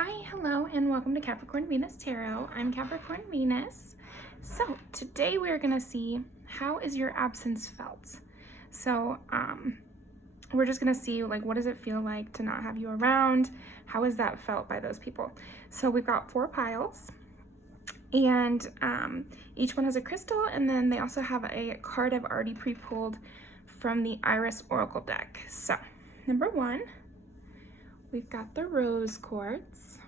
Hi, hello, and welcome to Capricorn Venus Tarot. I'm Capricorn Venus. So today we're gonna see how is your absence felt. So we're just gonna see like what does it feel like to not have you around? How is that felt by those people? So we've got 4 piles, and each one has a crystal, and then they also have a card I've already pre-pulled from the Iris Oracle deck. So number 1. We've got the rose quartz.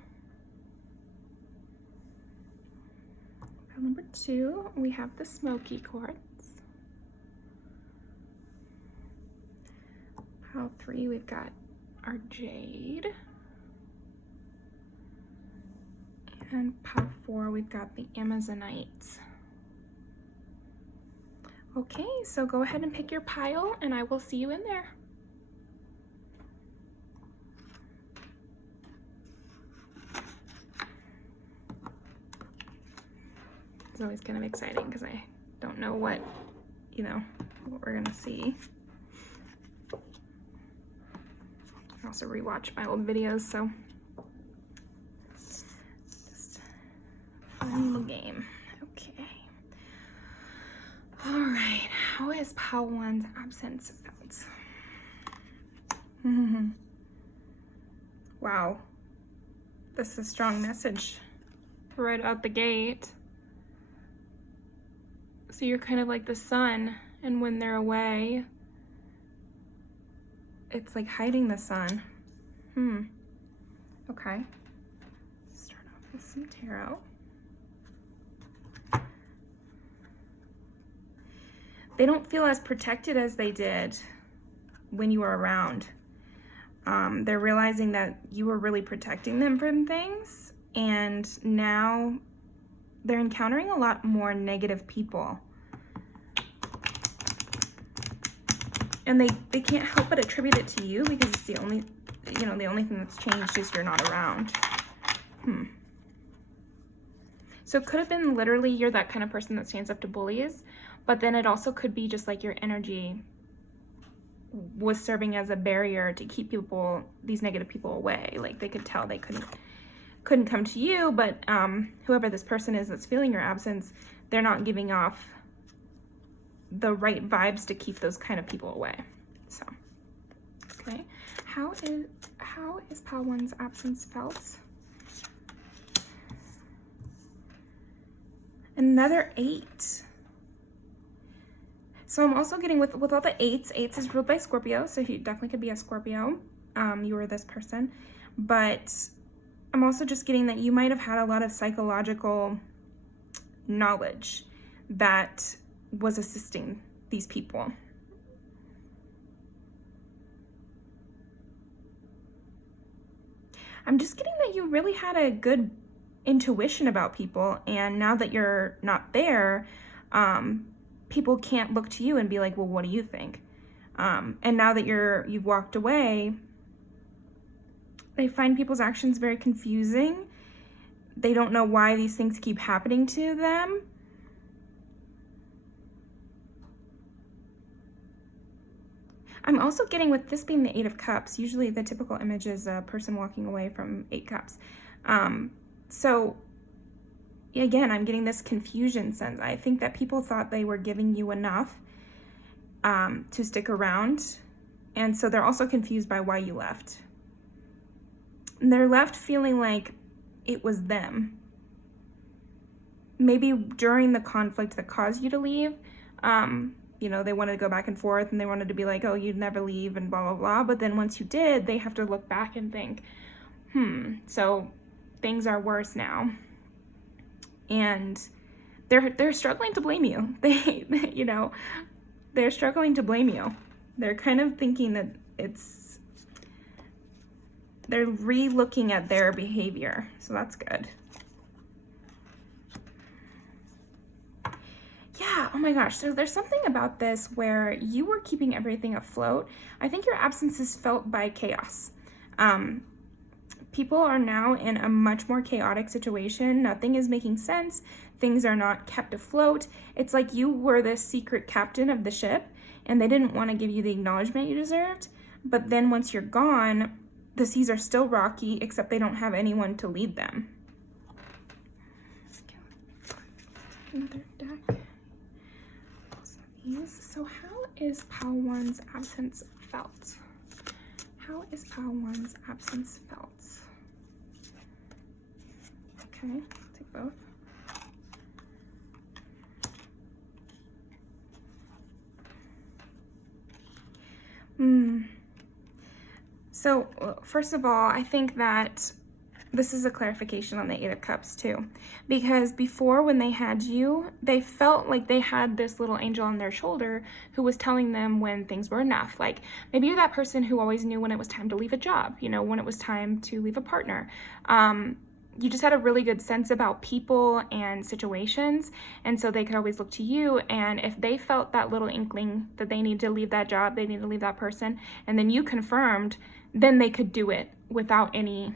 Number 2, we have the smoky quartz. Pile 3, we've got our jade. And pile 4, we've got the amazonite. Okay, so go ahead and pick your pile, and I will see you in there. It's always kind of exciting because I don't know what we're gonna see. I also rewatch my old videos, so just fun little game. Okay. All right. How is pile 1's absence felt? Wow. This is a strong message right out the gate. So you're kind of like the sun, and when they're away, it's like hiding the sun. Okay. Start off with some tarot. They don't feel as protected as they did when you were around. They're realizing that you were really protecting them from things, and now they're encountering a lot more negative people. And they can't help but attribute it to you because it's the only thing that's changed is you're not around. So it could have been literally you're that kind of person that stands up to bullies, but then it also could be just like your energy was serving as a barrier to keep these negative people away. Like they could tell they couldn't come to you, but whoever this person is that's feeling your absence, they're not giving off the right vibes to keep those kind of people away. So, okay, how is pile 1's absence felt? Another 8. So I'm also getting with all the 8s. 8s is ruled by Scorpio, so you definitely could be a Scorpio. You or this person, but I'm also just getting that you might have had a lot of psychological knowledge that was assisting these people. I'm just getting that you really had a good intuition about people, and now that you're not there, people can't look to you and be like, well, what do you think? And now that you've walked away, they find people's actions very confusing. They don't know why these things keep happening to them. I'm also getting, with this being the 8 of Cups, usually the typical image is a person walking away from 8 Cups. So again, I'm getting this confusion sense. I think that people thought they were giving you enough to stick around, and so they're also confused by why you left. And they're left feeling like it was them. Maybe during the conflict that caused you to leave, they wanted to go back and forth, and they wanted to be like, oh, you'd never leave, and blah, blah, blah. But then once you did, they have to look back and think, so things are worse now. And they're struggling to blame you. They're struggling to blame you. They're kind of thinking that they're re-looking at their behavior. So that's good. Yeah, oh my gosh, so there's something about this where you were keeping everything afloat. I think your absence is felt by chaos. People are now in a much more chaotic situation. Nothing is making sense. Things are not kept afloat. It's like you were the secret captain of the ship, and they didn't want to give you the acknowledgement you deserved. But then once you're gone, the seas are still rocky, except they don't have anyone to lead them. Another deck. So how is Pile 1's absence felt? How is Pile 1's absence felt? Okay, take both. So, first of all, I think that this is a clarification on the Eight of Cups too. Because before, when they had you, they felt like they had this little angel on their shoulder who was telling them when things were enough. Like, maybe you're that person who always knew when it was time to leave a job, you know, when it was time to leave a partner. You just had a really good sense about people and situations, and so they could always look to you. And if they felt that little inkling that they need to leave that job, they need to leave that person, and then you confirmed, then they could do it without any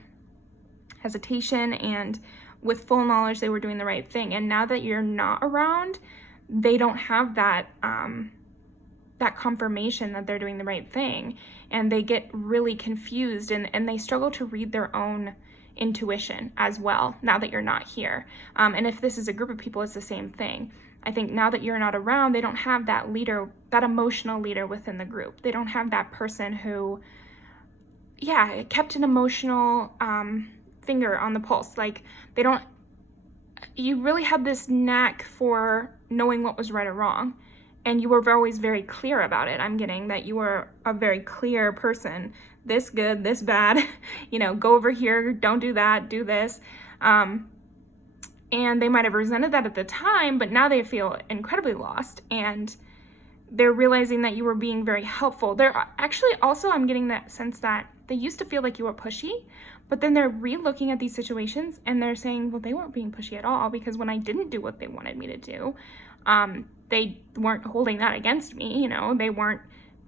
hesitation and with full knowledge they were doing the right thing. And now that you're not around, they don't have that that confirmation that they're doing the right thing, and they get really confused, and they struggle to read their own intuition as well now that you're not here. And if this is a group of people, it's the same thing. I think now that you're not around, they don't have that leader, that emotional leader within the group. They don't have that person who, yeah, kept an emotional finger on the pulse. Like, they don't, you really had this knack for knowing what was right or wrong, and you were always very clear about it. I'm getting that you were a very clear person. This good, this bad, you know, go over here, don't do that, do this. And they might have resented that at the time, but now they feel incredibly lost, and they're realizing that you were being very helpful. They're actually also, I'm getting that sense that they used to feel like you were pushy, but then they're re-looking at these situations and they're saying, well, they weren't being pushy at all, because when I didn't do what they wanted me to do, they weren't holding that against me, you know, they weren't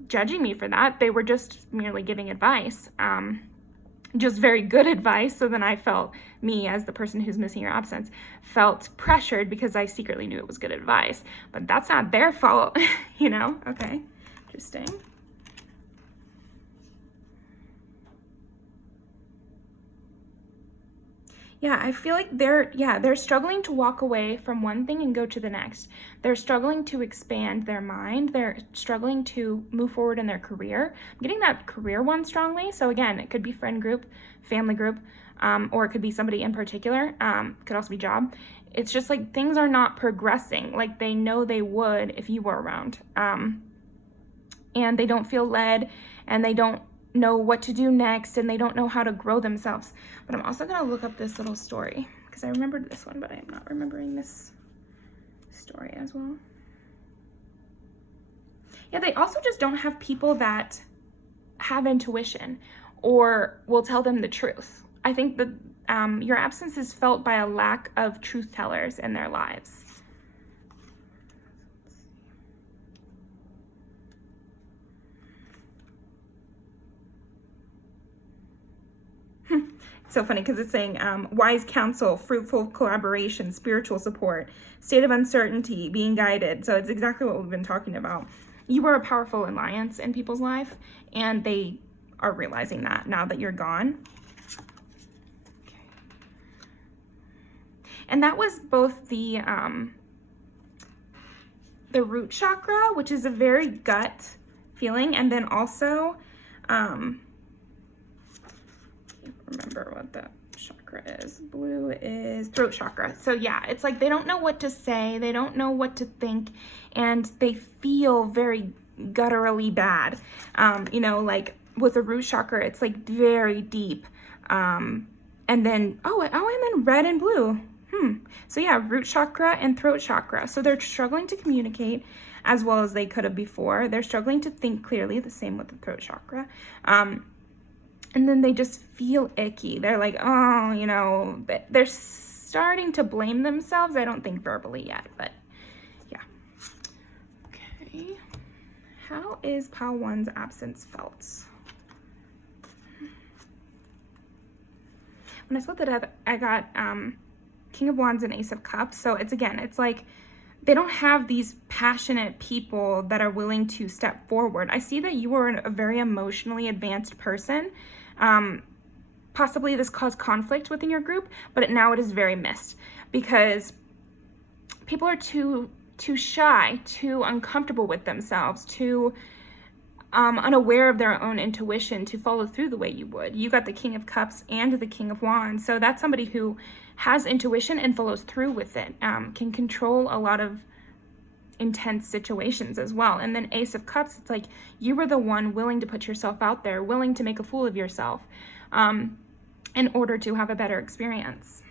judging me for that. They were just merely giving advice, just very good advice. So then I felt, me as the person who's missing your absence, felt pressured because I secretly knew it was good advice, but that's not their fault, you know? Okay, interesting. Yeah, I feel like they're struggling to walk away from one thing and go to the next. They're struggling to expand their mind. They're struggling to move forward in their career. I'm getting that career one strongly. So again, it could be friend group, family group, or it could be somebody in particular. Could also be job. It's just like things are not progressing like they know they would if you were around. And they don't feel led, and they don't know what to do next, and they don't know how to grow themselves. But I'm also going to look up this little story because I remembered this one, but I am not remembering this story as well. Yeah, they also just don't have people that have intuition or will tell them the truth. I think that your absence is felt by a lack of truth tellers in their lives. So funny because it's saying wise counsel, fruitful collaboration, spiritual support, state of uncertainty, being guided. So it's exactly what we've been talking about. You were a powerful alliance in people's life, and they are realizing that now that you're gone. Okay. And that was both the root chakra, which is a very gut feeling, and then also remember what the chakra is. Blue is throat chakra. So yeah, it's like they don't know what to say, they don't know what to think, and they feel very gutturally bad. You know, like with the root chakra, it's like very deep. And then, and then red and blue. So yeah, root chakra and throat chakra. So they're struggling to communicate as well as they could have before. They're struggling to think clearly, the same with the throat chakra. And then they just feel icky. They're like, oh, you know, they're starting to blame themselves. I don't think verbally yet, but yeah. Okay. How is Pile 1's absence felt? When I split the death, I got King of Wands and Ace of Cups. So it's like they don't have these passionate people that are willing to step forward. I see that you are a very emotionally advanced person. Possibly this caused conflict within your group, but now it is very missed because people are too shy, too uncomfortable with themselves, too unaware of their own intuition to follow through the way you would. You got the King of Cups and the King of Wands, so that's somebody who has intuition and follows through with it, can control a lot of intense situations as well. And then Ace of Cups, it's like you were the one willing to put yourself out there, willing to make a fool of yourself in order to have a better experience.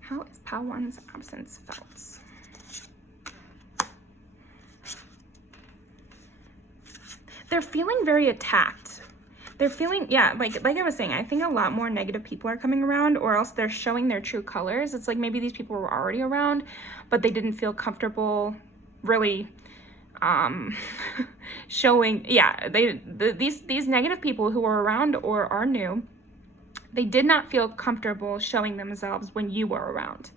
How is Pile 1's absence felt? They're feeling very attacked. They're feeling, yeah, like I was saying, I think a lot more negative people are coming around, or else they're showing their true colors. It's like maybe these people were already around, but they didn't feel comfortable really showing, yeah, these negative people who are around or are new, they did not feel comfortable showing themselves when you were around.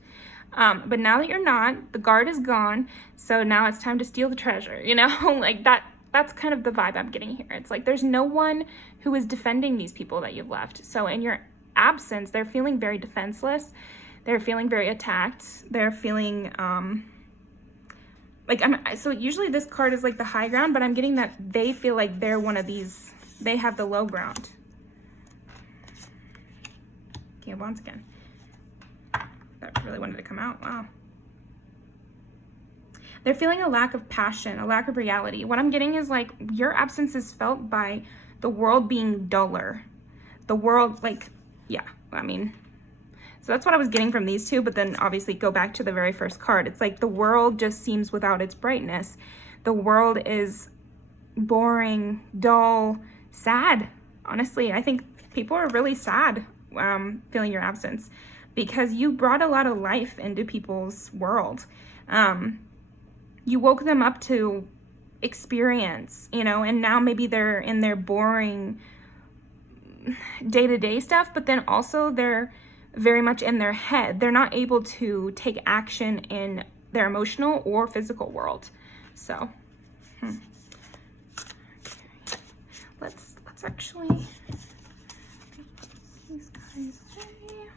But now that you're not, the guard is gone, so now it's time to steal the treasure, you know? Like that's kind of the vibe I'm getting here. It's like there's no one who is defending these people that you've left. So in your absence, they're feeling very defenseless. They're feeling very attacked. They're feeling so usually this card is like the high ground, but I'm getting that they feel like they're one of these, they have the low ground. Okay, once again. That really wanted to come out. Wow. They're feeling a lack of passion, a lack of reality. What I'm getting is like your absence is felt by the world being duller. The world, like, yeah, I mean, so that's what I was getting from these two, but then obviously go back to the very first card. It's like the world just seems without its brightness. The world is boring, dull, sad. Honestly, I think people are really sad feeling your absence because you brought a lot of life into people's world. You woke them up to experience, you know, and now maybe they're in their boring day-to-day stuff, but then also they're very much in their head. They're not able to take action in their emotional or physical world. So, let's actually these guys away.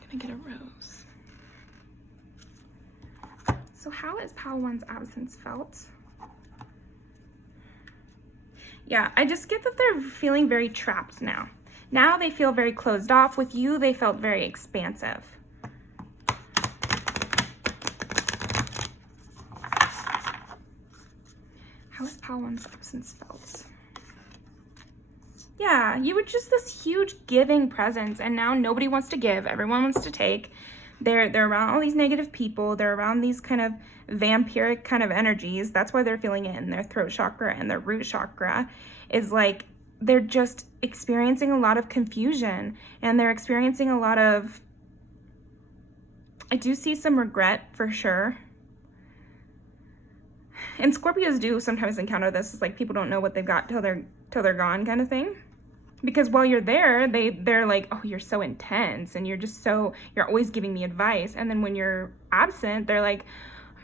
I'm gonna get a rose. So how is Pile 1's absence felt? Yeah, I just get that they're feeling very trapped now. Now they feel very closed off. With you, they felt very expansive. How is Pile 1's absence felt? Yeah, you were just this huge giving presence, and now nobody wants to give. Everyone wants to take. They're around all these negative people. They're around these kind of vampiric kind of energies. That's why they're feeling it in their throat chakra and their root chakra. Is like they're just experiencing a lot of confusion, and they're experiencing a lot of, I do see some regret for sure. And Scorpios do sometimes encounter this. It's like people don't know what they've got till they're gone kind of thing. Because while you're there, they're like, oh, you're so intense and you're you're always giving me advice. And then when you're absent, they're like,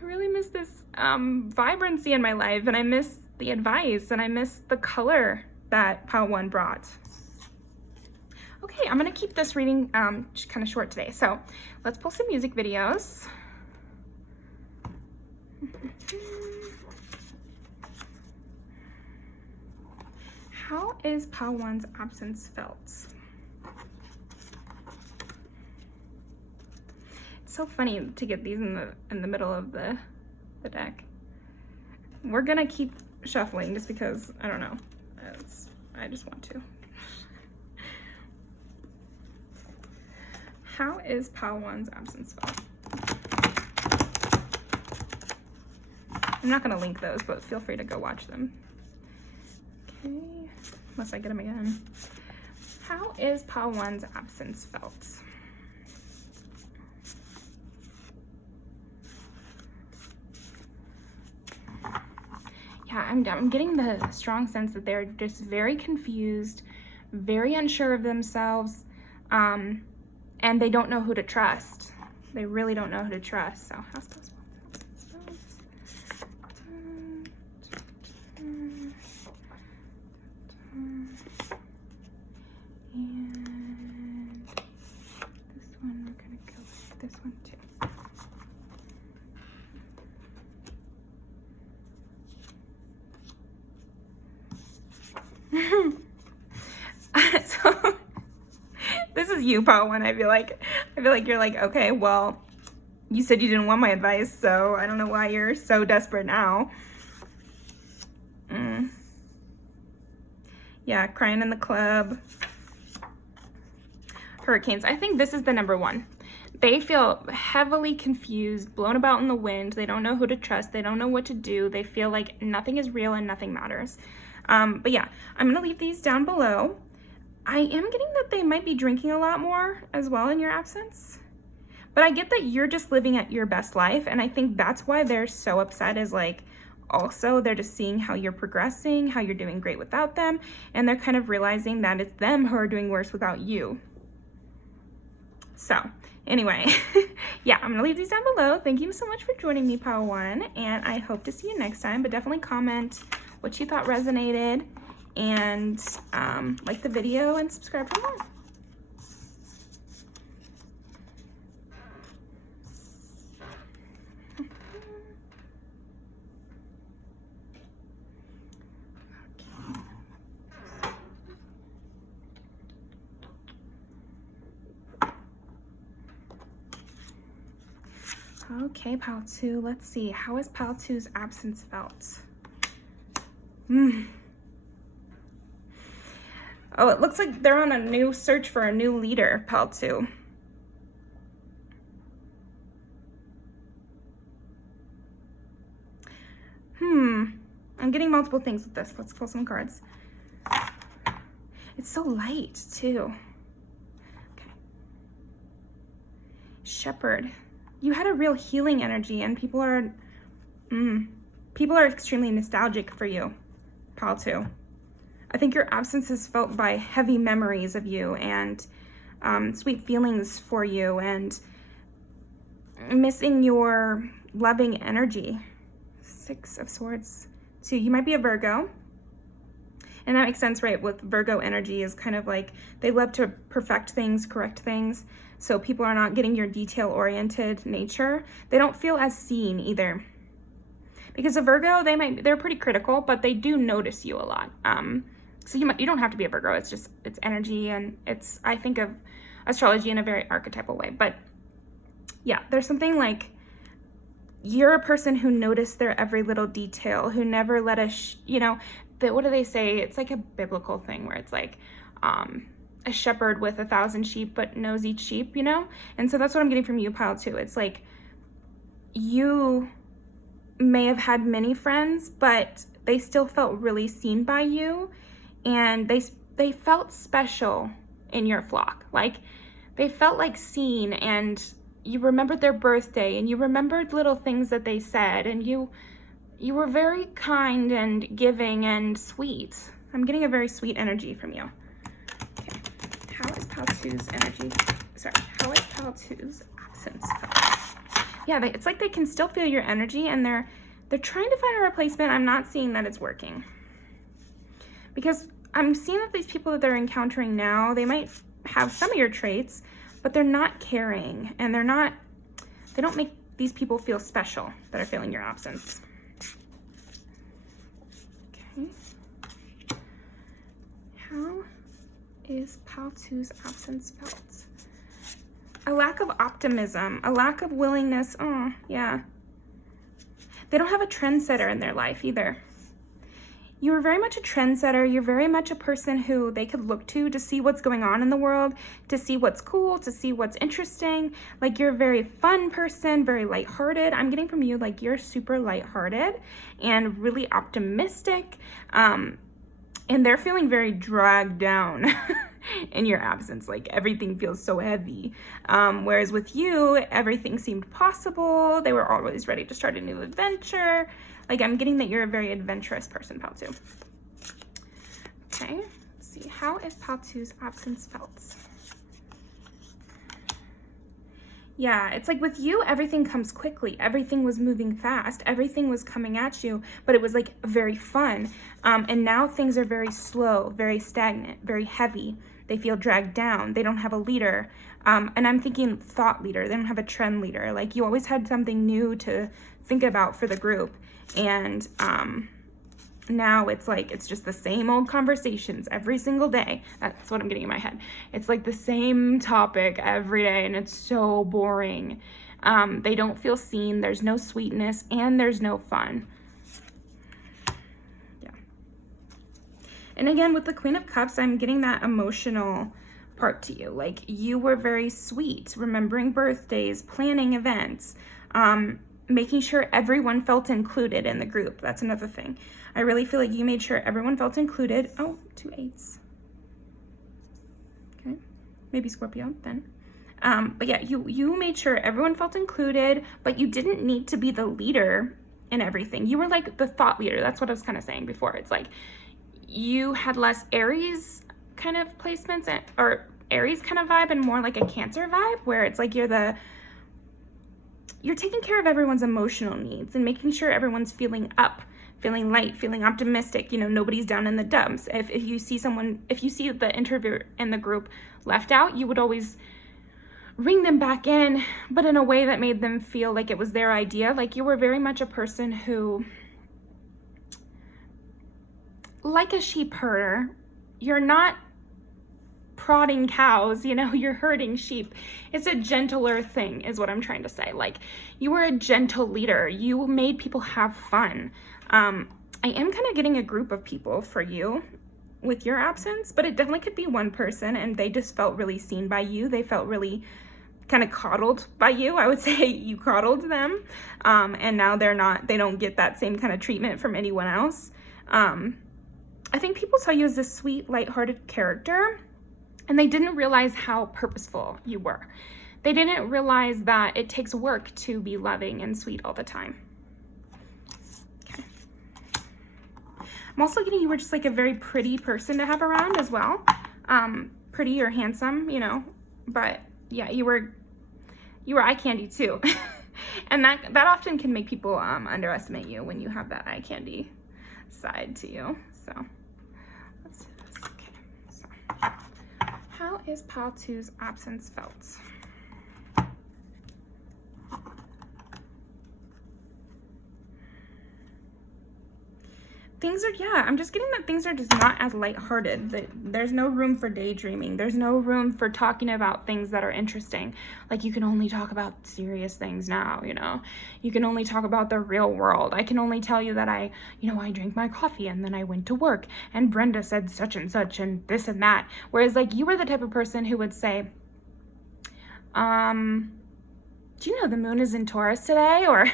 I really miss this vibrancy in my life, and I miss the advice, and I miss the color that Pile 1 brought. Okay, I'm gonna keep this reading just kind of short today. So let's pull some music videos. How is Pile 1's absence felt? It's so funny to get these in the middle of the deck. We're gonna keep shuffling just because, I don't know, I just want to. How is Pile 1's absence felt? I'm not gonna link those, but feel free to go watch them. Okay, unless I get them again. How is Pile 1's absence felt? Yeah, I'm getting the strong sense that they're just very confused, very unsure of themselves, and they don't know who to trust. They really don't know who to trust. So how's possible? And this one, we're gonna go with this one too. So this is you, Pile 1. I feel like you're like, okay, well, you said you didn't want my advice, so I don't know why you're so desperate now. Yeah, crying in the club. Hurricanes. I think this is the number one. They feel heavily confused, blown about in the wind. They don't know who to trust. They don't know what to do. They feel like nothing is real and nothing matters. But yeah, I'm going to leave these down below. I am getting that they might be drinking a lot more as well in your absence. But I get that you're just living at your best life. And I think that's why they're so upset, is like, also they're just seeing how you're progressing, how you're doing great without them. And they're kind of realizing that it's them who are doing worse without you. So anyway, yeah, I'm gonna leave these down below. Thank you so much for joining me, Pile 1. And I hope to see you next time. But definitely comment what you thought resonated, and like the video and subscribe for more. Okay, Pile 2, let's see. How has Pile 2's absence felt? Oh, it looks like they're on a new search for a new leader, Pile 2. I'm getting multiple things with this. Let's pull some cards. It's so light, too. Okay. Shepherd. You had a real healing energy, and people are extremely nostalgic for you, Pile 2. I think your absence is felt by heavy memories of you and sweet feelings for you, and missing your loving energy. 6 of Swords. 2. You might be a Virgo. And that makes sense, right? With Virgo energy is kind of like they love to perfect things, correct things. So people are not getting your detail-oriented nature. They don't feel as seen either. Because a Virgo, they're pretty critical, but they do notice you a lot. So you don't have to be a Virgo. It's energy, and I think of astrology in a very archetypal way. But yeah, there's something like you're a person who noticed their every little detail, who never let us, what do they say? It's like a biblical thing where it's like, a shepherd with 1,000 sheep but knows each sheep, And so that's what I'm getting from you, Pile 2. It's like you may have had many friends, but they still felt really seen by you, and they felt special in your flock. Like they felt like seen, and you remembered their birthday, and you remembered little things that they said, and you were very kind and giving and sweet. I'm getting a very sweet energy from you. How is Pile 2's energy? How is Pile 2's absence felt? Yeah, it's like they can still feel your energy, and they're trying to find a replacement. I'm not seeing that it's working. Because I'm seeing that these people that they're encountering now, they might have some of your traits, but they're not caring, and they don't make these people feel special that are feeling your absence. Okay. How is Pile 2's absence felt? A lack of optimism, a lack of willingness. Oh, yeah. They don't have a trendsetter in their life either. You are very much a trendsetter. You're very much a person who they could look to see what's going on in the world, to see what's cool, to see what's interesting. Like you're a very fun person, very lighthearted. I'm getting from you like you're super lighthearted and really optimistic. And they're feeling very dragged down in your absence. Like everything feels so heavy. Whereas with you, everything seemed possible. They were always ready to start a new adventure. Like I'm getting that you're a very adventurous person, Pile 2. Okay, let's see. How is Pile 2's absence felt? Yeah, it's like with you, everything comes quickly. Everything was moving fast. Everything was coming at you, but it was like very fun. And now things are very slow, very stagnant, very heavy. They feel dragged down. They don't have a leader. And I'm thinking thought leader. They don't have a trend leader. Like you always had something new to think about for the group. And now it's like it's just the same old conversations every single day. That's what I'm getting in my head. It's like the same topic every day, and it's so boring. They don't feel seen. There's no sweetness, and there's no fun. Yeah. And again, with the Queen of Cups, I'm getting that emotional part to you. Like you were very sweet, remembering birthdays, planning events, making sure everyone felt included in the group. That's another thing. I really feel like you made sure everyone felt included. Oh, 2 8s. Okay, maybe Scorpio then. But yeah, you made sure everyone felt included, but you didn't need to be the leader in everything. You were like the thought leader. That's what I was kind of saying before. It's like you had less Aries kind of placements or Aries kind of vibe and more like a Cancer vibe, where it's like you're taking care of everyone's emotional needs and making sure everyone's feeling up, feeling light, feeling optimistic. You know, nobody's down in the dumps. If you see the introvert in the group left out, you would always bring them back in, but in a way that made them feel like it was their idea. Like you were very much a person who, like a sheep herder, you're not prodding cows, you know, you're herding sheep. It's a gentler thing is what I'm trying to say. Like you were a gentle leader. You made people have fun. I am kind of getting a group of people for you with your absence, but it definitely could be one person and they just felt really seen by you. They felt really kind of coddled by you. I would say you coddled them. And now they don't get that same kind of treatment from anyone else. I think people saw you as this sweet, lighthearted character, and they didn't realize how purposeful you were. They didn't realize that it takes work to be loving and sweet all the time. Okay. I'm also getting you were just like a very pretty person to have around as well. Pretty or handsome, you know, but yeah, you were eye candy too. And that often can make people underestimate you when you have that eye candy side to you. So let's do this. Okay. So how is Pile 2's absence felt? I'm just getting that things are just not as lighthearted. There's no room for daydreaming. There's no room for talking about things that are interesting. Like you can only talk about serious things now, you know. You can only talk about the real world. I can only tell you that I drank my coffee and then I went to work and Brenda said such and such and this and that. Whereas like you were the type of person who would say, do you know the moon is in Taurus today? Or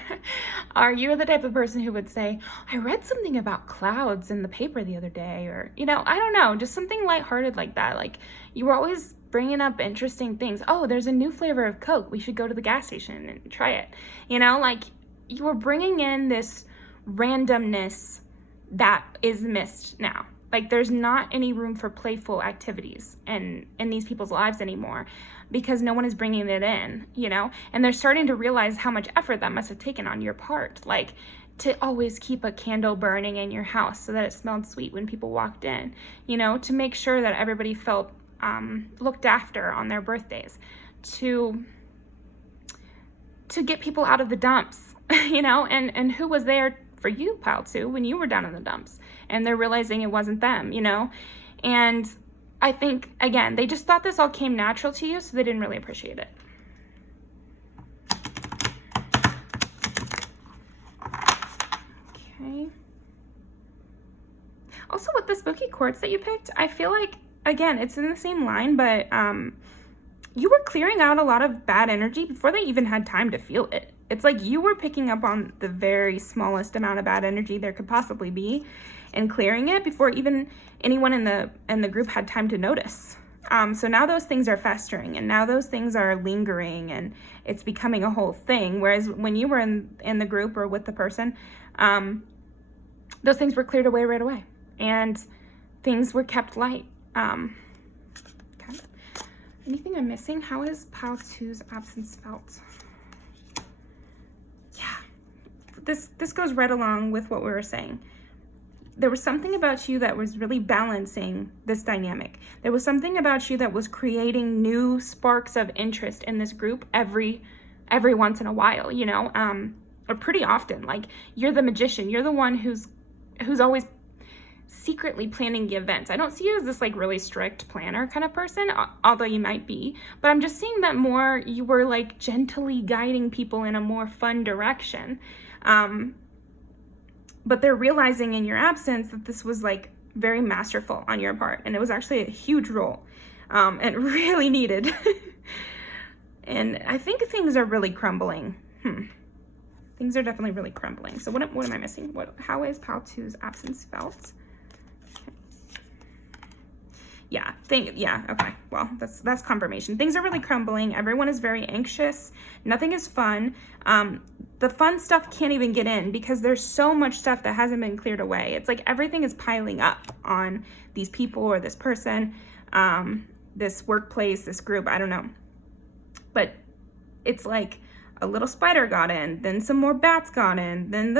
are you the type of person who would say, I read something about clouds in the paper the other day? Or, you know, I don't know, just something lighthearted like that. Like you were always bringing up interesting things. Oh, there's a new flavor of Coke. We should go to the gas station and try it. You know, like you were bringing in this randomness that is missed now. Like there's not any room for playful activities in these people's lives anymore because no one is bringing it in, you know? And they're starting to realize how much effort that must have taken on your part. Like to always keep a candle burning in your house so that it smelled sweet when people walked in, you know, to make sure that everybody felt looked after on their birthdays, to get people out of the dumps, you know, and who was there for you, Pile 2, when you were down in the dumps and they're realizing it wasn't them, you know? And I think, again, they just thought this all came natural to you, so they didn't really appreciate it. Okay. Also, with the spooky quartz that you picked, I feel like, again, it's in the same line, but you were clearing out a lot of bad energy before they even had time to feel it. It's like you were picking up on the very smallest amount of bad energy there could possibly be and clearing it before even anyone in the group had time to notice. So now those things are festering and now those things are lingering and it's becoming a whole thing. Whereas when you were in the group or with the person, those things were cleared away right away and things were kept light. Okay. Anything I'm missing? How is Pile 2's absence felt? Yeah, this goes right along with what we were saying. There was something about you that was really balancing this dynamic. There was something about you that was creating new sparks of interest in this group every once in a while, you know, or pretty often. Like, you're the magician. You're the one who's always secretly planning the events. I don't see you as this like really strict planner kind of person, although you might be, but I'm just seeing that more you were like gently guiding people in a more fun direction. But they're realizing in your absence that this was like very masterful on your part, and it was actually a huge role, and really needed. And I think things are really crumbling. Things are definitely really crumbling. So what am I missing? How is Pile 2's absence felt? Yeah, okay. Well, that's confirmation. Things are really crumbling. Everyone is very anxious. Nothing is fun. The fun stuff can't even get in because there's so much stuff that hasn't been cleared away. It's like everything is piling up on these people or this person, this workplace, this group, I don't know. But it's like a little spider got in, then some more bats got in, then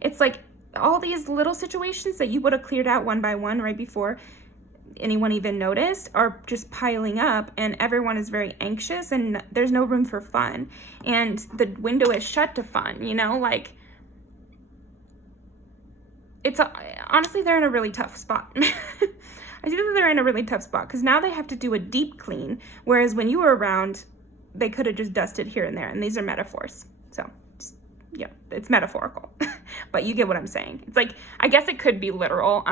it's like all these little situations that you would have cleared out one by one right before anyone even noticed are just piling up, and everyone is very anxious, and there's no room for fun, and the window is shut to fun, you know, like honestly, they're in a really tough spot. I see that they're in a really tough spot because now they have to do a deep clean, whereas when you were around, they could have just dusted here and there, and these are metaphors. So, yeah, it's metaphorical, but you get what I'm saying. It's like, I guess it could be literal.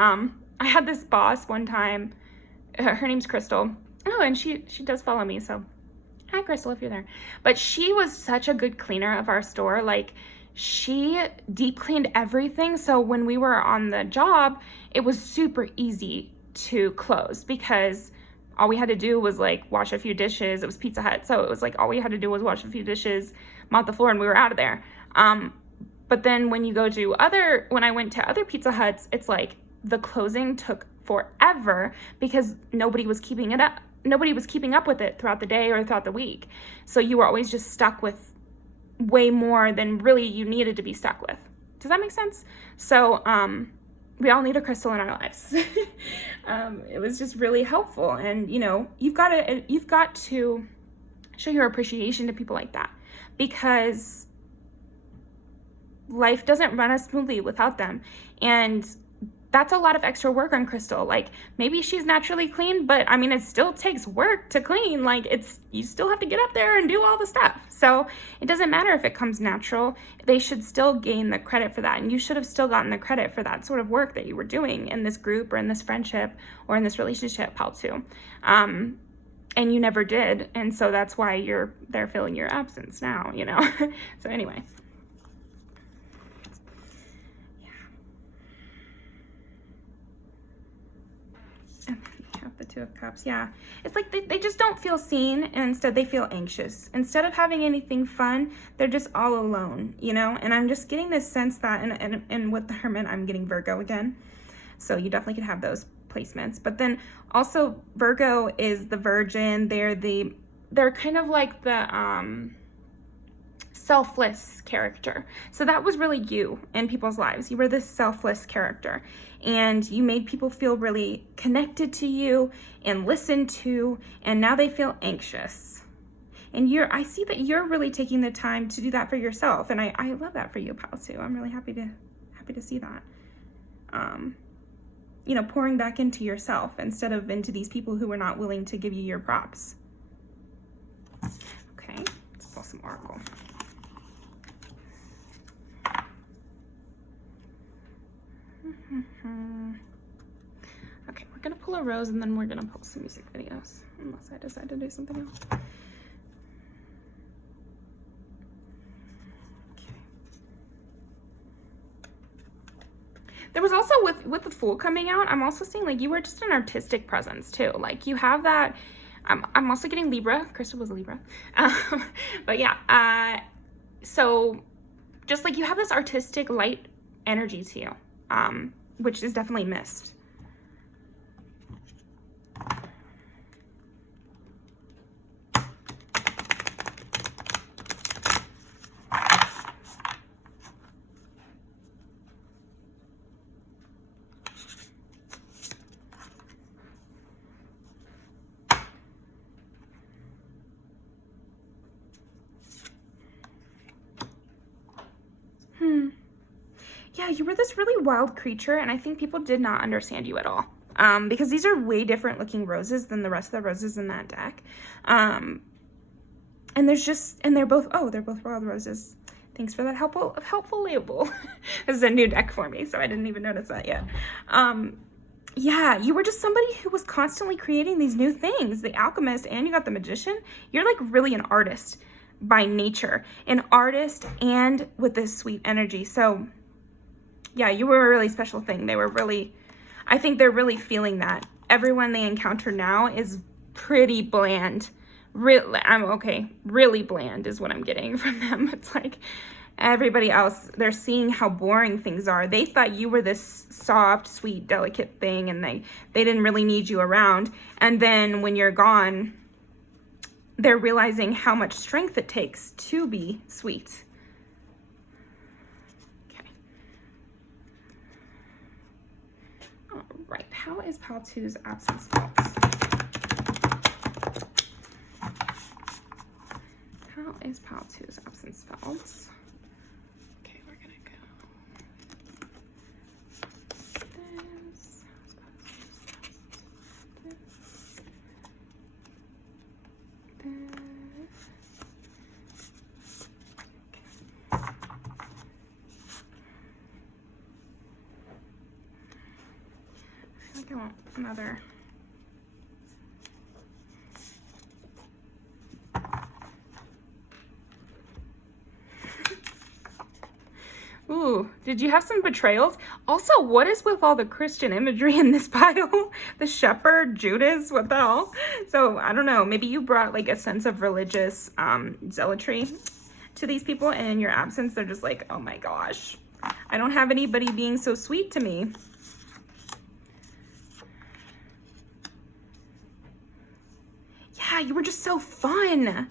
I had this boss one time, her name's Crystal. Oh, and she does follow me, so hi, Crystal, if you're there. But she was such a good cleaner of our store. Like, she deep cleaned everything, so when we were on the job, it was super easy to close because all we had to do was like wash a few dishes. It was Pizza Hut, so it was like all we had to do was wash a few dishes, mop the floor, and we were out of there. But then when I went to other Pizza Huts, it's like the closing took forever because nobody was keeping it up. Nobody was keeping up with it throughout the day or throughout the week. So you were always just stuck with way more than really you needed to be stuck with. Does that make sense? So, we all need a Crystal in our lives. It was just really helpful. And, you know, you've got to show your appreciation to people like that, because life doesn't run as smoothly without them. And that's a lot of extra work on Crystal. Like, maybe she's naturally clean, but I mean, it still takes work to clean. Like, you still have to get up there and do all the stuff. So it doesn't matter if it comes natural. They should still gain the credit for that. And you should have still gotten the credit for that sort of work that you were doing in this group or in this friendship or in this relationship, Pile 2. And you never did. And so that's why you're there filling your absence now, you know? So anyway. The Two of Cups, yeah. It's like they just don't feel seen, and instead they feel anxious. Instead of having anything fun, they're just all alone, you know? And I'm just getting this sense that, and with the Hermit, I'm getting Virgo again. So you definitely could have those placements. But then also Virgo is the Virgin. They're kind of like the selfless character. So that was really you in people's lives. You were this selfless character, and you made people feel really connected to you and listened to, and now they feel anxious. And I see that you're really taking the time to do that for yourself, and I love that for you, Pile 2. I'm really happy to see that. You know, pouring back into yourself instead of into these people who are not willing to give you your props. Okay, let's pull some Oracle. Okay, we're gonna pull a rose and then we're gonna pull some music videos, unless I decide to do something else. Okay. There was also with the Fool coming out, I'm also seeing like you were just an artistic presence too. Like you have that. I'm also getting Libra. Crystal was a Libra, but yeah. So just like you have this artistic light energy to you. Which is definitely missed. Yeah, you were this really wild creature, and I think people did not understand you at all. Because these are way different looking roses than the rest of the roses in that deck. And they're both wild roses. Thanks for that helpful label. This is a new deck for me, so I didn't even notice that yet. Yeah, you were just somebody who was constantly creating these new things. The alchemist, and you got the magician. You're like really an artist by nature. An artist and with this sweet energy. So yeah, you were a really special thing. I think they're really feeling that. Everyone they encounter now is pretty bland. Really bland is what I'm getting from them. It's like everybody else, they're seeing how boring things are. They thought you were this soft, sweet, delicate thing, and they didn't really need you around. And then when you're gone, they're realizing how much strength it takes to be sweet. Okay. All right, how is Pal 2's absence felt? How is Pal 2's absence felt? Okay, we're gonna go this. I feel like I want another. Ooh, did you have some betrayals? Also, what is with all the Christian imagery in this pile? The shepherd, Judas, what the hell? So, I don't know, maybe you brought like a sense of religious zealotry to these people, and in your absence, they're just like, oh my gosh, I don't have anybody being so sweet to me. Yeah, you were just so fun.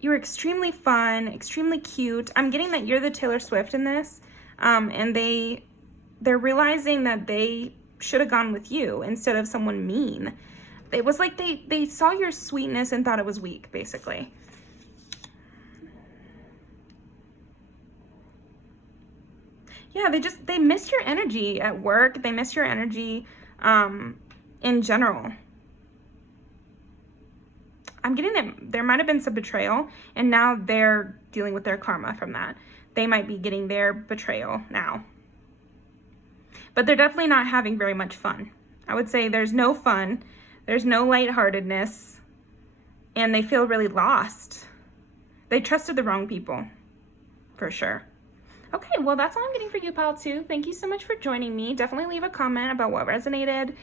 You were extremely fun, extremely cute. I'm getting that you're the Taylor Swift in this, and they're realizing that they should have gone with you instead of someone mean. It was like they saw your sweetness and thought it was weak, basically. Yeah, they miss your energy at work. They miss your energy in general. I'm getting that there might have been some betrayal, and now they're dealing with their karma from that. They might be getting their betrayal now. But they're definitely not having very much fun. I would say there's no fun, there's no lightheartedness, and they feel really lost. They trusted the wrong people, for sure. Okay, well, that's all I'm getting for you, Pal 2. Thank you so much for joining me. Definitely leave a comment about what resonated,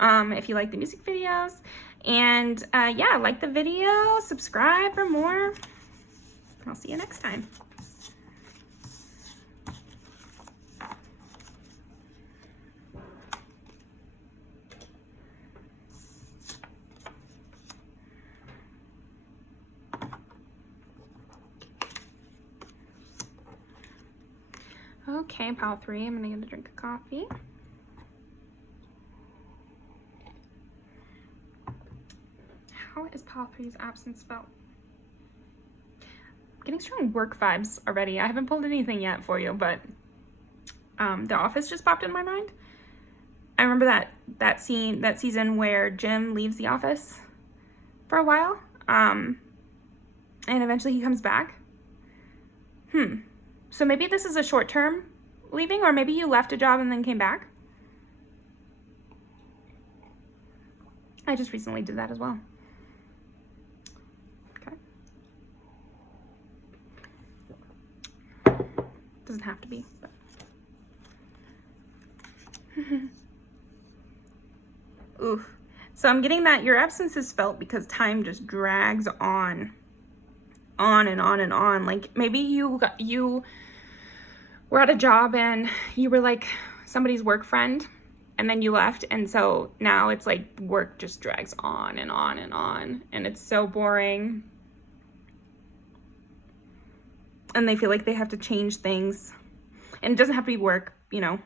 if you like the music videos. And yeah, like the video, subscribe for more. I'll see you next time. Okay, Pal 3, I'm gonna get a drink of coffee. How is Pal 3's absence felt? I'm getting strong work vibes already. I haven't pulled anything yet for you, but The Office just popped in my mind. I remember that season where Jim leaves the office for a while, and eventually he comes back. So maybe this is a short-term leaving, or maybe you left a job and then came back. I just recently did that as well. Okay. Doesn't have to be, but. Oof. So I'm getting that your absence is felt because time just drags on and on and on. Like maybe you were at a job and you were like somebody's work friend, and then you left, and so now it's like work just drags on and on and on, and it's so boring. And they feel like they have to change things. And it doesn't have to be work, you know,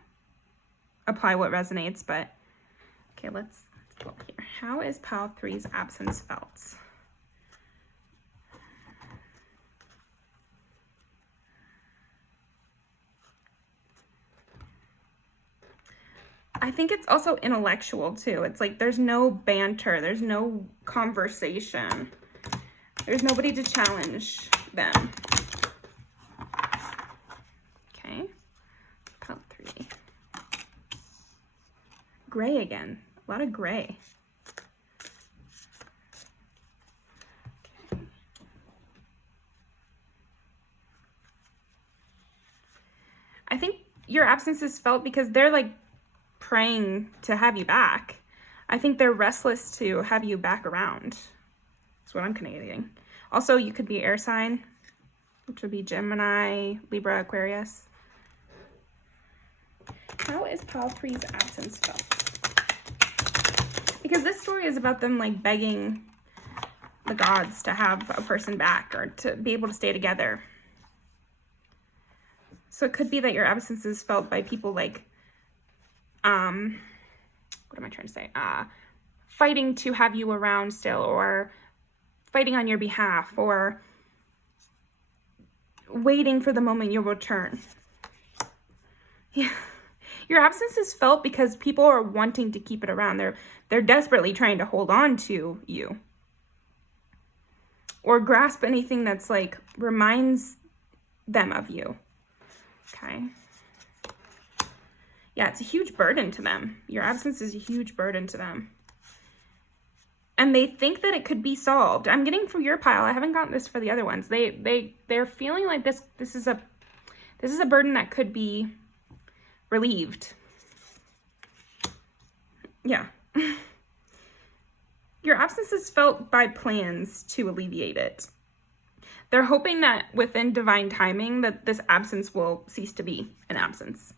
apply what resonates, but okay, let's go here. How is Pal 3's absence felt? I think it's also intellectual too. It's like there's no banter, there's no conversation. There's nobody to challenge them. Okay, pile 3. Gray again, a lot of gray. Okay. I think your absence is felt because they're like praying to have you back. I think they're restless to have you back around. That's what I'm getting. Also, you could be air sign, which would be Gemini, Libra, Aquarius. How is pile 3's absence felt? Because this story is about them like begging the gods to have a person back or to be able to stay together. So it could be that your absence is felt by people like, what am I trying to say? Fighting to have you around still, or fighting on your behalf, or waiting for the moment you'll return. Yeah. Your absence is felt because people are wanting to keep it around. They're desperately trying to hold on to you. Or grasp anything that's like reminds them of you. Okay. Yeah, it's a huge burden to them. Your absence is a huge burden to them. And they think that it could be solved. I'm getting for your pile. I haven't gotten this for the other ones. They're feeling like this is a burden that could be relieved. Yeah. Your absence is felt by plans to alleviate it. They're hoping that within divine timing that this absence will cease to be an absence.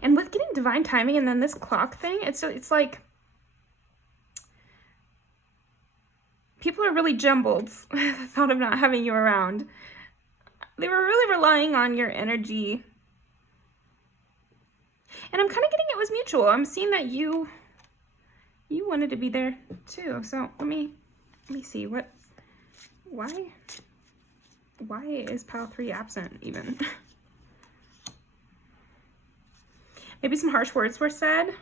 And with getting divine timing and then this clock thing, it's like people are really jumbled. The thought of not having you around. They were really relying on your energy. And I'm kind of getting it was mutual. I'm seeing that you wanted to be there too. So let me see why is pile 3 absent even? Maybe some harsh words were said.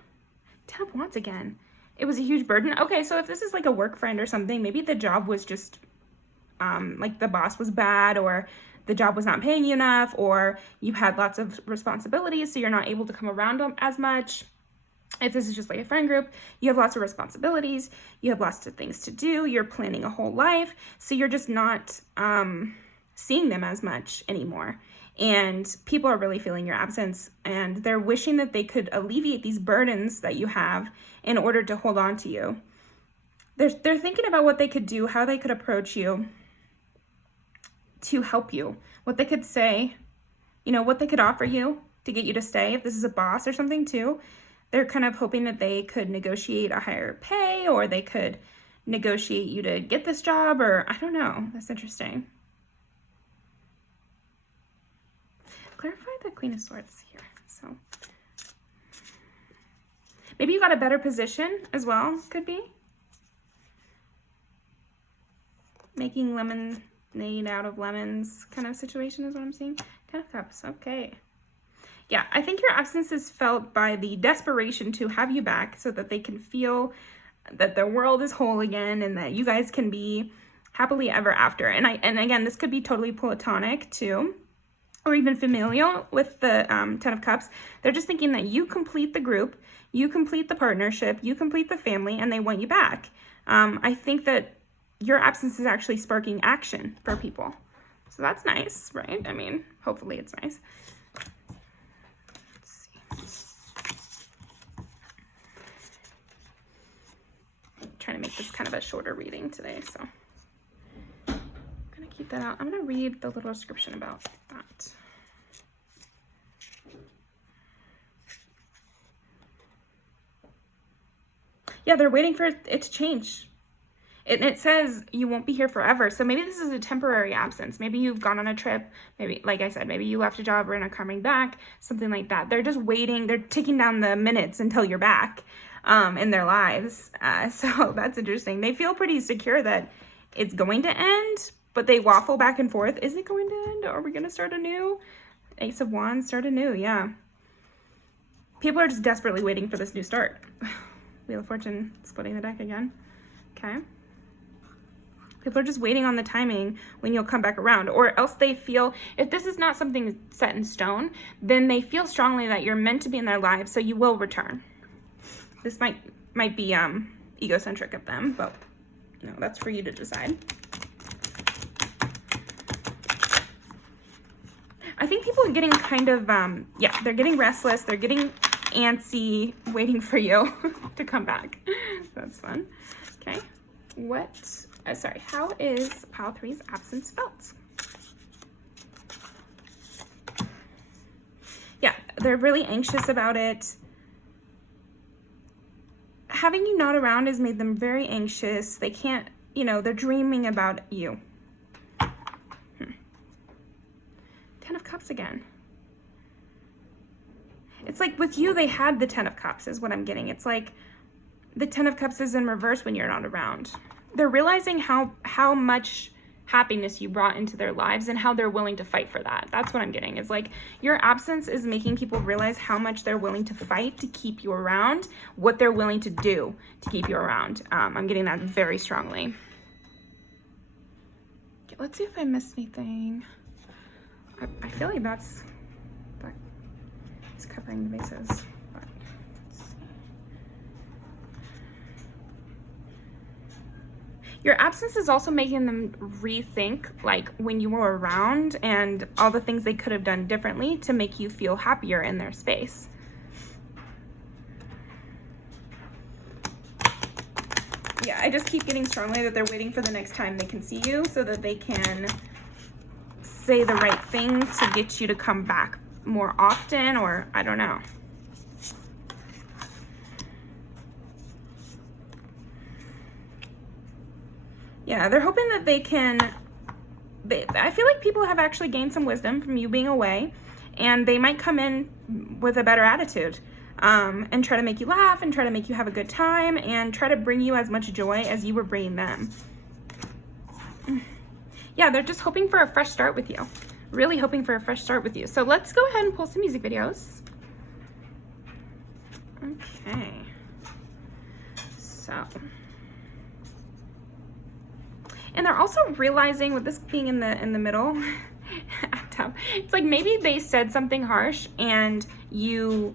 10 of Wands again. It was a huge burden. Okay, so if this is like a work friend or something, maybe the job was just like the boss was bad, or the job was not paying you enough, or you had lots of responsibilities, so you're not able to come around as much. If this is just like a friend group, you have lots of responsibilities, you have lots of things to do, you're planning a whole life, so you're just not seeing them as much anymore. And people are really feeling your absence, and they're wishing that they could alleviate these burdens that you have in order to hold on to you. They're thinking about what they could do, how they could approach you to help you, what they could say, what they could offer you to get you to stay. If this is a boss or something too, they're kind of hoping that they could negotiate a higher pay, or they could negotiate you to get this job, or I don't know. That's interesting. Clarify the Queen of Swords here. So maybe you got a better position as well, could be. Making lemonade out of lemons kind of situation is what I'm seeing. 10 of Cups, okay. Yeah, I think your absence is felt by the desperation to have you back so that they can feel that their world is whole again and that you guys can be happily ever after. And again, this could be totally platonic too, or even familial with the 10 of Cups. They're just thinking that you complete the group, you complete the partnership, you complete the family, and they want you back. I think that your absence is actually sparking action for people. So that's nice, right? I mean, hopefully it's nice. Let's see. I'm trying to make this kind of a shorter reading today, so I'm going to keep that out. I'm going to read the little description about that. Yeah, they're waiting for it to change. It says you won't be here forever. So maybe this is a temporary absence. Maybe you've gone on a trip. Maybe, like I said, maybe you left a job and are coming back, something like that. They're just waiting. They're ticking down the minutes until you're back in their lives. So that's interesting. They feel pretty secure that it's going to end, but they waffle back and forth. Is it going to end? Are we going to start anew? Ace of Wands, start anew, yeah. People are just desperately waiting for this new start. Wheel of Fortune splitting the deck again. Okay. People are just waiting on the timing when you'll come back around, or else they feel, if this is not something set in stone, then they feel strongly that you're meant to be in their lives, so you will return. This might be egocentric of them, but you know, that's for you to decide. I think people are getting kind of, yeah, they're getting restless, they're getting antsy, waiting for you to come back. That's fun. Okay, how is pile 3's absence felt? Yeah, they're really anxious about it. Having you not around has made them very anxious. They can't, you know, they're dreaming about you. 10 of Cups again. It's like with you, they had the 10 of Cups is what I'm getting. It's like the 10 of Cups is in reverse when you're not around. They're realizing how much happiness you brought into their lives and how they're willing to fight for that. That's what I'm getting. It's like your absence is making people realize how much they're willing to fight to keep you around, what they're willing to do to keep you around. I'm getting that very strongly. Okay, let's see if I missed anything. I feel like that's covering the bases. But let's see. Your absence is also making them rethink like when you were around and all the things they could have done differently to make you feel happier in their space. Yeah, I just keep getting strongly that they're waiting for the next time they can see you so that they can say the right thing to get you to come back more often, or I don't know. Yeah, they're hoping that they can, I feel like people have actually gained some wisdom from you being away, and they might come in with a better attitude and try to make you laugh and try to make you have a good time and try to bring you as much joy as you were bringing them. Yeah, they're just hoping for a fresh start with you. Really hoping for a fresh start with you. So let's go ahead and pull some music videos. Okay. So. And they're also realizing with this being in the middle, it's like maybe they said something harsh and you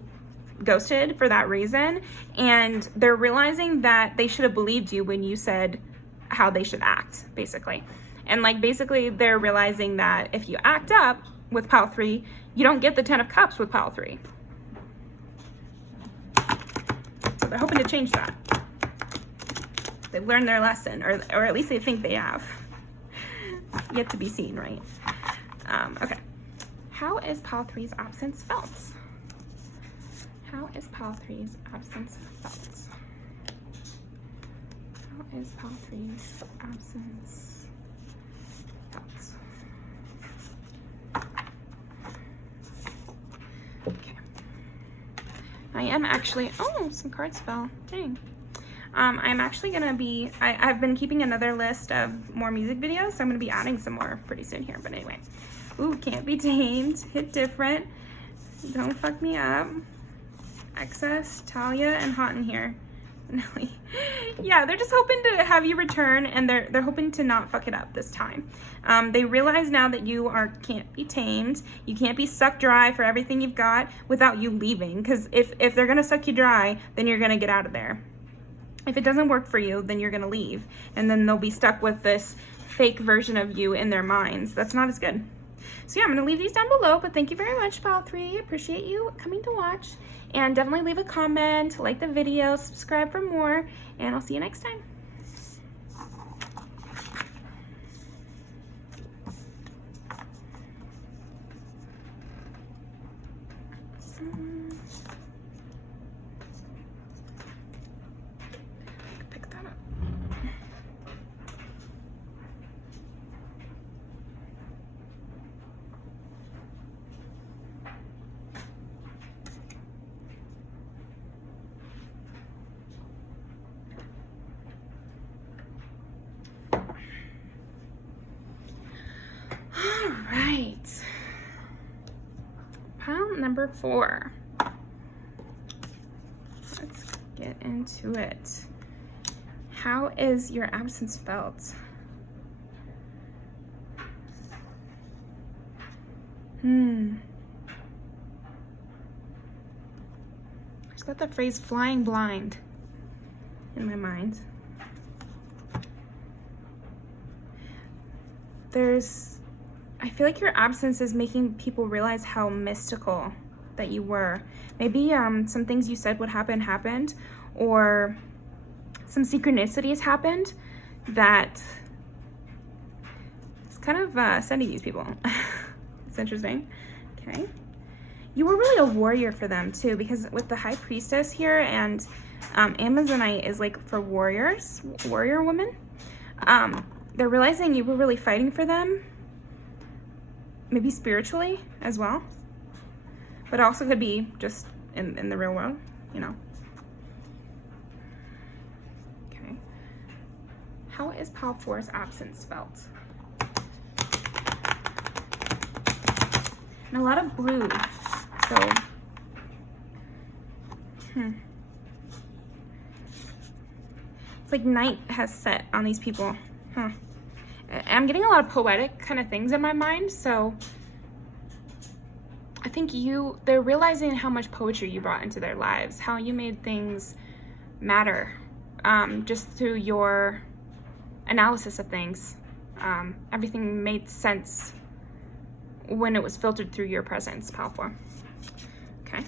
ghosted for that reason, and they're realizing that they should have believed you when you said how they should act, basically. And like basically they're realizing that if you act up with pile 3, you don't get the 10 of Cups with pile 3. So they're hoping to change that. They've learned their lesson, or at least they think they have. Yet to be seen, right? Okay. How is pile 3's absence felt? How is pile 3's absence felt? How is pile 3's absence felt? Okay. I am actually, oh, some cards fell. Dang. I'm actually going to be, I've been keeping another list of more music videos, so I'm going to be adding some more pretty soon here. But anyway, ooh, Can't Be Tamed, Hit Different, Don't Fuck Me Up, Excess, Talia, and Hot in Here. Nelly. Yeah, they're just hoping to have you return, and they're hoping to not fuck it up this time. They realize now that you can't be tamed. You can't be sucked dry for everything you've got without you leaving, because if they're going to suck you dry, then you're going to get out of there. If it doesn't work for you, then you're going to leave, and then they'll be stuck with this fake version of you in their minds. That's not as good. So yeah, I'm going to leave these down below, but thank you very much, pile 3. Appreciate you coming to watch, and definitely leave a comment, like the video, subscribe for more, and I'll see you next time. Pick that up. number 4. Let's get into it. How is your absence felt? Just got the phrase flying blind in my mind. I feel like your absence is making people realize how mystical that you were. Maybe some things you said would happen happened, or some synchronicities happened that it's kind of sending these people. It's interesting. Okay. You were really a warrior for them too, because with the High Priestess here, and Amazonite is like for warriors, warrior women. They're realizing you were really fighting for them, maybe spiritually as well, but it also could be just in the real world, you know. Okay. How is Pile 4's absence felt? And a lot of blue, so, It's like night has set on these people, I'm getting a lot of poetic kind of things in my mind, so I think they're realizing how much poetry you brought into their lives, how you made things matter, just through your analysis of things. Everything made sense when it was filtered through your presence, Pile 4. Okay.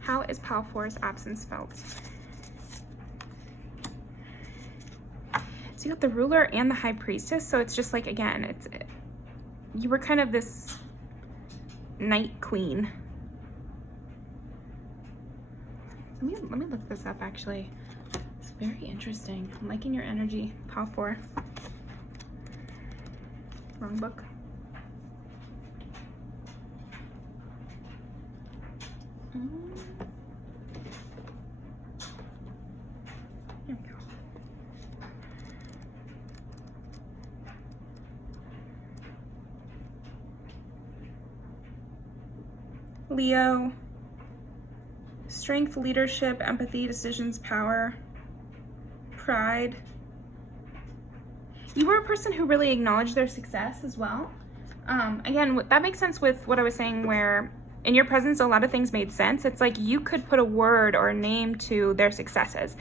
How is Pile 4's absence felt? So you got the Ruler and the High Priestess, so it's just like, again, you were kind of this night queen. Let me look this up, actually. It's very interesting. I'm liking your energy, Pile 4. Wrong book. Here we go. Leo, strength, leadership, empathy, decisions, power, pride. You were a person who really acknowledged their success as well. Again, that makes sense with what I was saying, where in your presence, a lot of things made sense. It's like you could put a word or a name to their successes.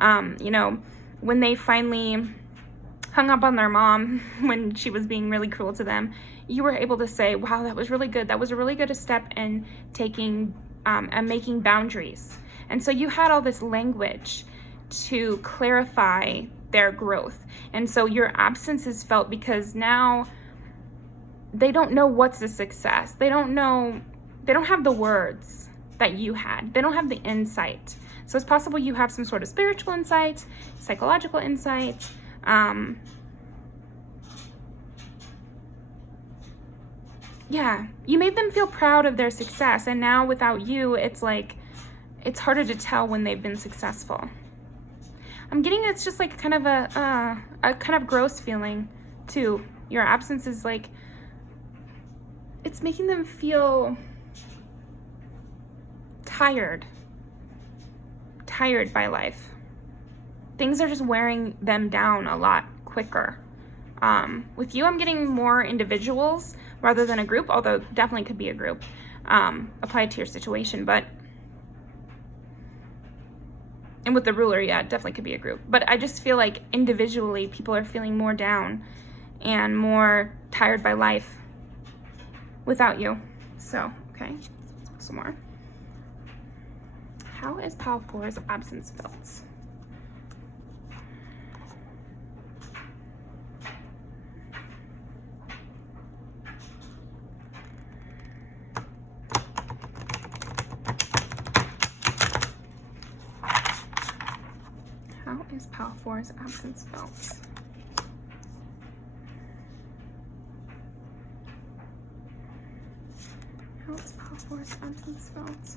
You know, when they finally hung up on their mom when she was being really cruel to them, you were able to say, wow, that was really good. That was a really good step in taking and making boundaries. And so you had all this language to clarify their growth. And so your absence is felt because now they don't know what's a success. They don't have the words that you had. They don't have the insight. So it's possible you have some sort of spiritual insight, psychological insight. Yeah, you made them feel proud of their success, and now without you, it's like, it's harder to tell when they've been successful. I'm getting it's just like kind of a kind of gross feeling too. Your absence is like, it's making them feel tired by life. Things are just wearing them down a lot quicker. With you, I'm getting more individuals rather than a group, although definitely could be a group applied to your situation. And with the Ruler, yeah, definitely could be a group. But I just feel like individually, people are feeling more down and more tired by life without you. So, okay, some more. How is Pile 4's absence felt? How is Pile 4's absence felt? How is Pile 4's absence felt?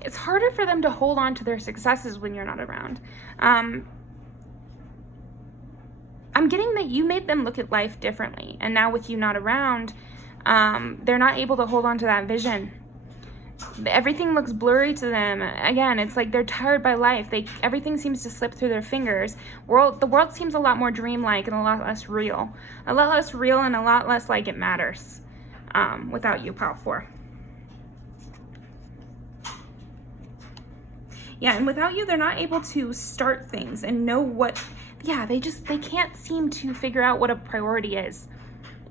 it's harder for them to hold on to their successes when you're not around. I'm getting that you made them look at life differently, and now with you not around, they're not able to hold on to that vision. Everything looks blurry to them. Again, it's like they're tired by life. Everything seems to slip through their fingers. The world seems a lot more dreamlike and a lot less real. A lot less real and a lot less like it matters without you, Pile 4. Yeah, and without you, they're not able to start things and know what, they can't seem to figure out what a priority is.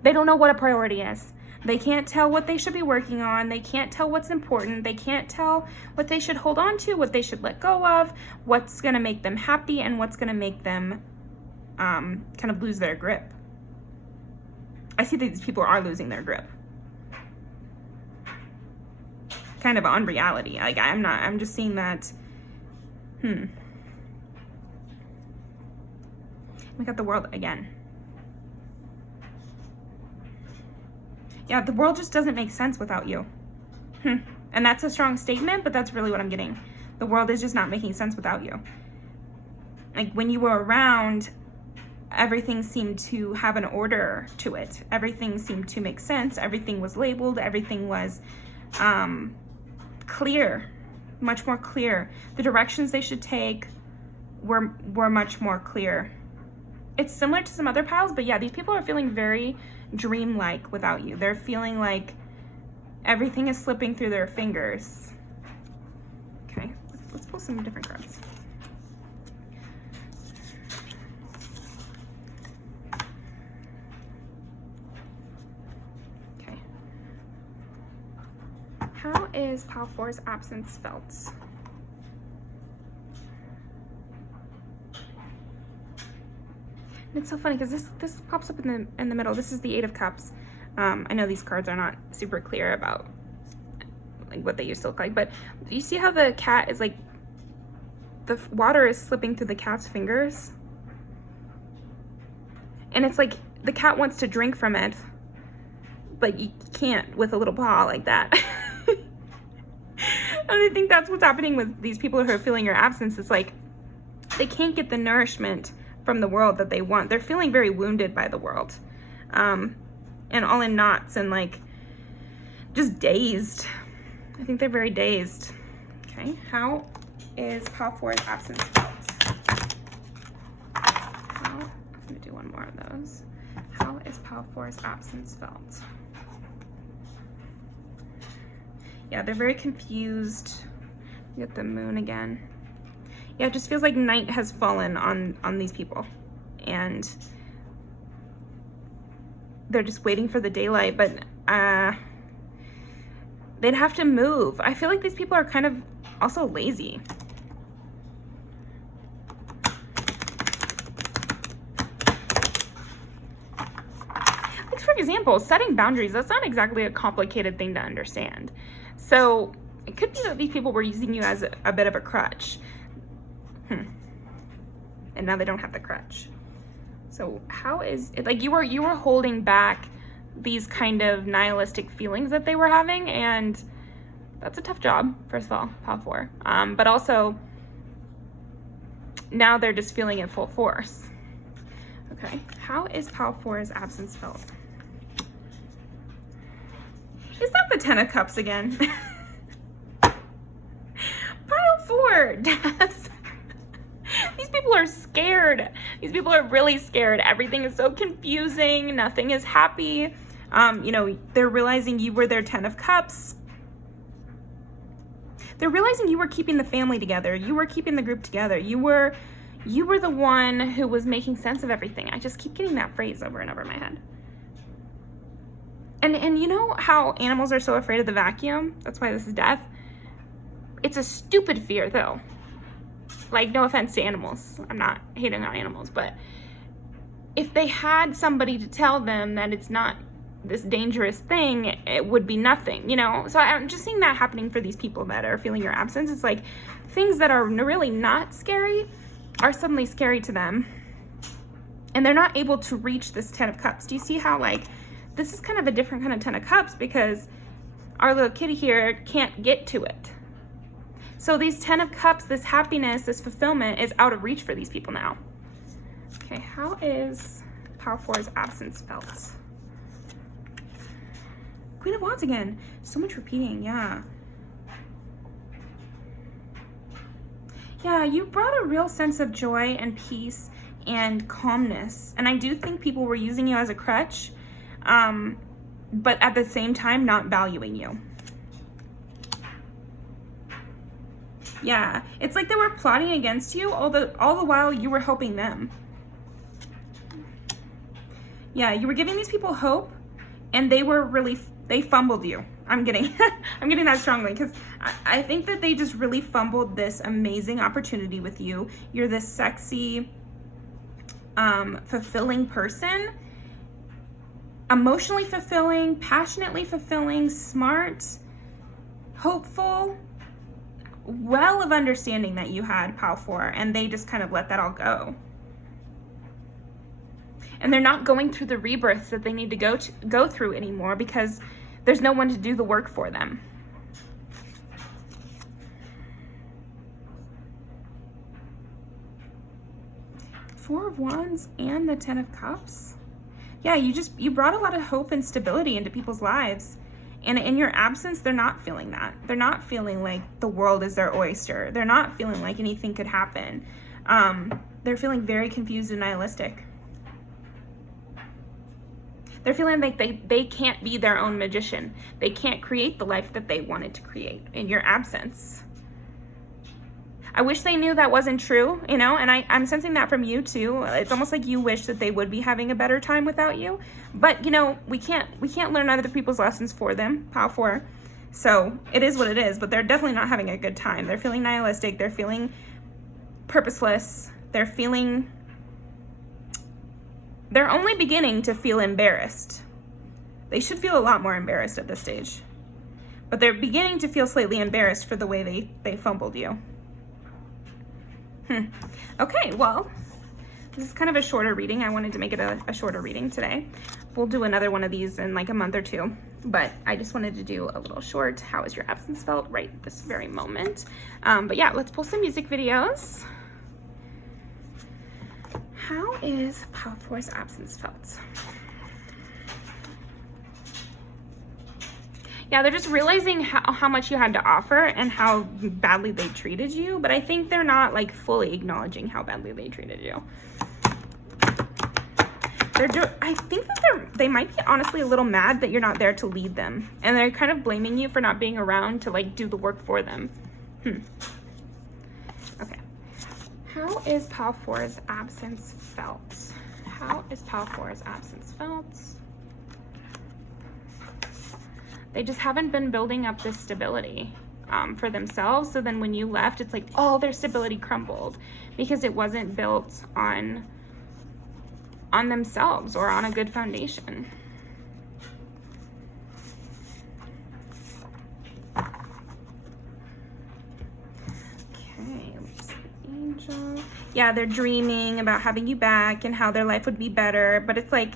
They don't know what a priority is. They can't tell what they should be working on. They can't tell what's important. They can't tell what they should hold on to, what they should let go of, what's going to make them happy, and what's going to make them kind of lose their grip. I see that these people are losing their grip. Kind of on reality. Like, I'm just seeing that. We got the world again. Yeah, the world just doesn't make sense without you. And that's a strong statement, but that's really what I'm getting. The world is just not making sense without you. Like, when you were around, everything seemed to have an order to it. Everything seemed to make sense. Everything was labeled. Everything was clear, much more clear. The directions they should take were much more clear. It's similar to some other piles, but yeah, these people are feeling very dreamlike without you. They're feeling like everything is slipping through their fingers. Okay, let's pull some different cards. Okay. How is Pile 4's absence felt? And it's so funny because this pops up in the middle. This is the 8 of Cups. I know these cards are not super clear about like what they used to look like, but you see how the cat is like, the water is slipping through the cat's fingers, and it's like the cat wants to drink from it, but you can't with a little paw like that. And I think that's what's happening with these people who are feeling your absence. It's like they can't get the nourishment from the world that they want. They're feeling very wounded by the world, and all in knots and like just dazed. I think they're very dazed. Okay, how is Pile 4's absence felt? I'm gonna do one more of those. How is Pile 4's absence felt? Yeah, they're very confused. You get the moon again. Yeah, it just feels like night has fallen on these people, and they're just waiting for the daylight, but they'd have to move. I feel like these people are kind of also lazy. Like, for example, setting boundaries, that's not exactly a complicated thing to understand. So it could be that these people were using you as a bit of a crutch. And now they don't have the crutch. So how is it, like, you were holding back these kind of nihilistic feelings that they were having, and that's a tough job, first of all, Pile 4. But also now they're just feeling it full force. Okay, how is Pile 4's absence felt? Is that the 10 of Cups again? Pile 4, death. These people are scared. These people are really scared. Everything is so confusing. Nothing is happy. They're realizing you were their 10 of Cups. They're realizing you were keeping the family together. You were keeping the group together. You were the one who was making sense of everything. I just keep getting that phrase over and over in my head. And you know how animals are so afraid of the vacuum? That's why this is death. It's a stupid fear, though. Like, no offense to animals. I'm not hating on animals, but if they had somebody to tell them that it's not this dangerous thing, it would be nothing, So I'm just seeing that happening for these people that are feeling your absence. It's like things that are really not scary are suddenly scary to them, and they're not able to reach this 10 of Cups. Do you see how, like, this is kind of a different kind of 10 of Cups because our little kitty here can't get to it. So these 10 of Cups, this happiness, this fulfillment is out of reach for these people now. Okay, how is Pile 4's absence felt? Queen of Wands again. So much repeating, yeah. Yeah, you brought a real sense of joy and peace and calmness. And I do think people were using you as a crutch, but at the same time not valuing you. Yeah, it's like they were plotting against you all the while you were helping them. Yeah, you were giving these people hope, and they fumbled you. I'm getting that strongly, because I think that they just really fumbled this amazing opportunity with you. You're this sexy, fulfilling person, emotionally fulfilling, passionately fulfilling, smart, hopeful, well of understanding that you had, Pile 4, and they just kind of let that all go. And they're not going through the rebirths that they need to go through anymore, because there's no one to do the work for them. Four of Wands and the 10 of Cups. Yeah, you brought a lot of hope and stability into people's lives. And in your absence, they're not feeling that. They're not feeling like the world is their oyster. They're not feeling like anything could happen. They're feeling very confused and nihilistic. They're feeling like they can't be their own magician. They can't create the life that they wanted to create in your absence. I wish they knew that wasn't true, you know, and I'm sensing that from you too. It's almost like you wish that they would be having a better time without you. But, you know, we can't learn other people's lessons for them, Pile 4. So it is what it is, but they're definitely not having a good time. They're feeling nihilistic. They're feeling purposeless. They're only beginning to feel embarrassed. They should feel a lot more embarrassed at this stage. But they're beginning to feel slightly embarrassed for the way they fumbled you. Okay, well, this is kind of a shorter reading. I wanted to make it a shorter reading today. We'll do another one of these in like a month or two. But I just wanted to do a little short, how is your absence felt right this very moment. But yeah, let's pull some music videos. How is Pile 4's absence felt? Yeah, they're just realizing how much you had to offer and how badly they treated you, but I think they're not like fully acknowledging how badly they treated you. I think that they might be honestly a little mad that you're not there to lead them, and they're kind of blaming you for not being around to like do the work for them. Okay. How is Pile 4's absence felt? How is Pile 4's absence felt? They just haven't been building up this stability for themselves. So then when you left, it's like, oh, their stability crumbled because it wasn't built on themselves or on a good foundation. Okay, let's see, Angel. Yeah, they're dreaming about having you back and how their life would be better. But it's like,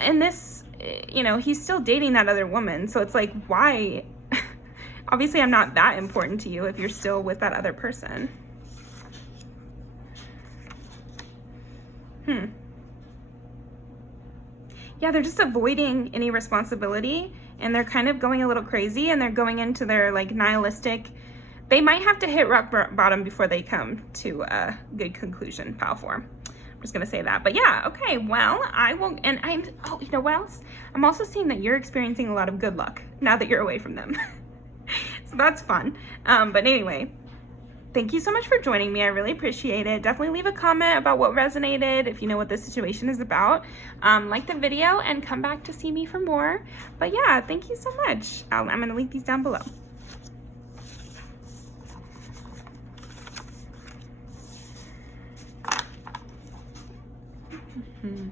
in this, you know, he's still dating that other woman. So it's like, why? Obviously, I'm not that important to you if you're still with that other person. Yeah, they're just avoiding any responsibility, and they're kind of going a little crazy, and they're going into their like nihilistic. They might have to hit rock bottom before they come to a good conclusion, Pile 4. I'm just gonna say that. But yeah, okay, well, oh, you know what else? I'm also seeing that you're experiencing a lot of good luck now that you're away from them. So that's fun. But anyway, thank you so much for joining me. I really appreciate it. Definitely leave a comment about what resonated if you know what this situation is about. Like the video and come back to see me for more. But yeah, thank you so much. I'm gonna link these down below. Mm-hmm.